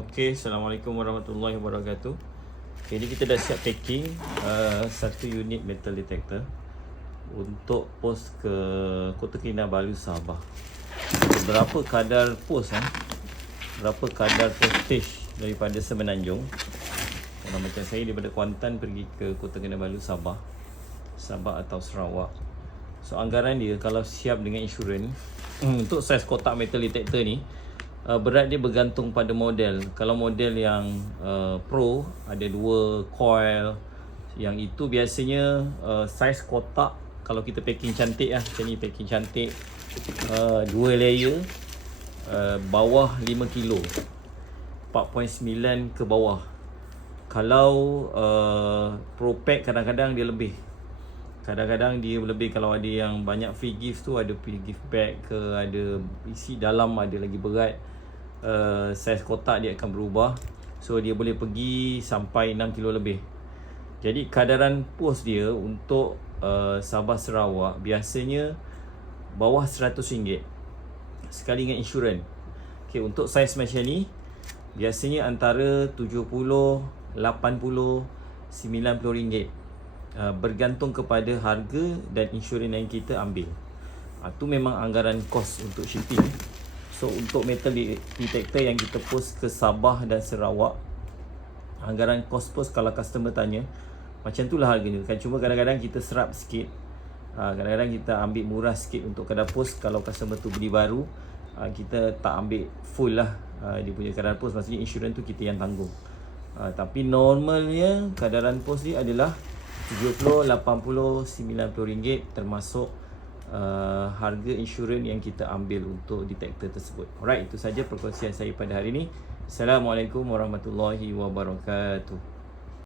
Okey, Assalamualaikum warahmatullahi wabarakatuh. Okay, ini kita dah siap packing satu unit metal detector untuk post ke Kota Kinabalu, Sabah. Berapa kadar post berapa kadar postage daripada Semenanjung. Kalau macam saya daripada Kuantan pergi ke Kota Kinabalu, Sabah atau Sarawak. So anggaran dia kalau siap dengan insurans untuk saiz kotak metal detector ni, berat dia bergantung pada model. Kalau model yang pro ada 2 coil, yang itu biasanya saiz kotak kalau kita packing cantik macam ni, packing cantik, 2 layer, bawah 5 kilo, 4.9 ke bawah. Kalau pro pack kadang-kadang dia lebih. Kalau ada yang banyak free gift tu, ada free gift bag ke, ada isi dalam ada lagi berat, saiz kotak dia akan berubah. So dia boleh pergi sampai 6 kilo lebih. Jadi kadaran post dia untuk Sabah Sarawak biasanya bawah RM100 sekali dengan insurans. Okay, untuk saiz macam ni biasanya antara RM70, RM80, RM90, bergantung kepada harga dan insurans yang kita ambil. Tu memang anggaran kos untuk shipping. So untuk metal detector yang kita post ke Sabah dan Sarawak, anggaran kos post kalau customer tanya, macam itulah harganya kan. Cuma kadang-kadang kita serap sikit, kadang-kadang kita ambil murah sikit untuk kadar post. Kalau customer tu beli baru, kita tak ambil full lah dia punya kadar post, maksudnya insurans tu kita yang tanggung. Tapi normalnya kadaran post dia adalah RM70, RM80, RM90, termasuk harga insurans yang kita ambil untuk detektor tersebut. Alright, itu saja perkongsian saya pada hari ini. Assalamualaikum warahmatullahi wabarakatuh.